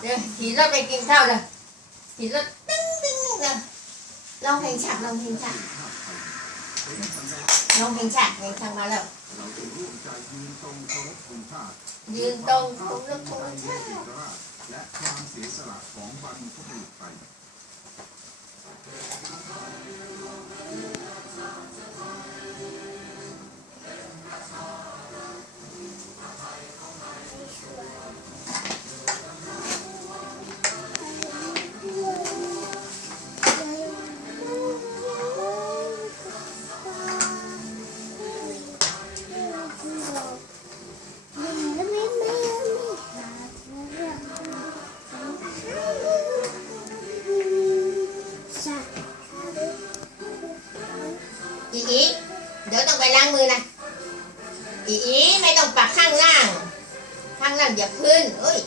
เดี๋ยวขี่รถไปกินข้าวเลยขี่รถตึ้งตึ้งเลยลองเพลงฉากลองเพลงฉากลองเพลงฉากเพลงฉากมาแล้วยืนตรงเคารพธงชาติยืนตรงเคารพธงชาติและความเสียสละของบรรพบุรุษไทย อีอีเดี๋ยวต้องไปล้างมือนะอีอีไม่ต้องปักข้างล่าง ข้างล่างอย่าขึ้นเอ้ย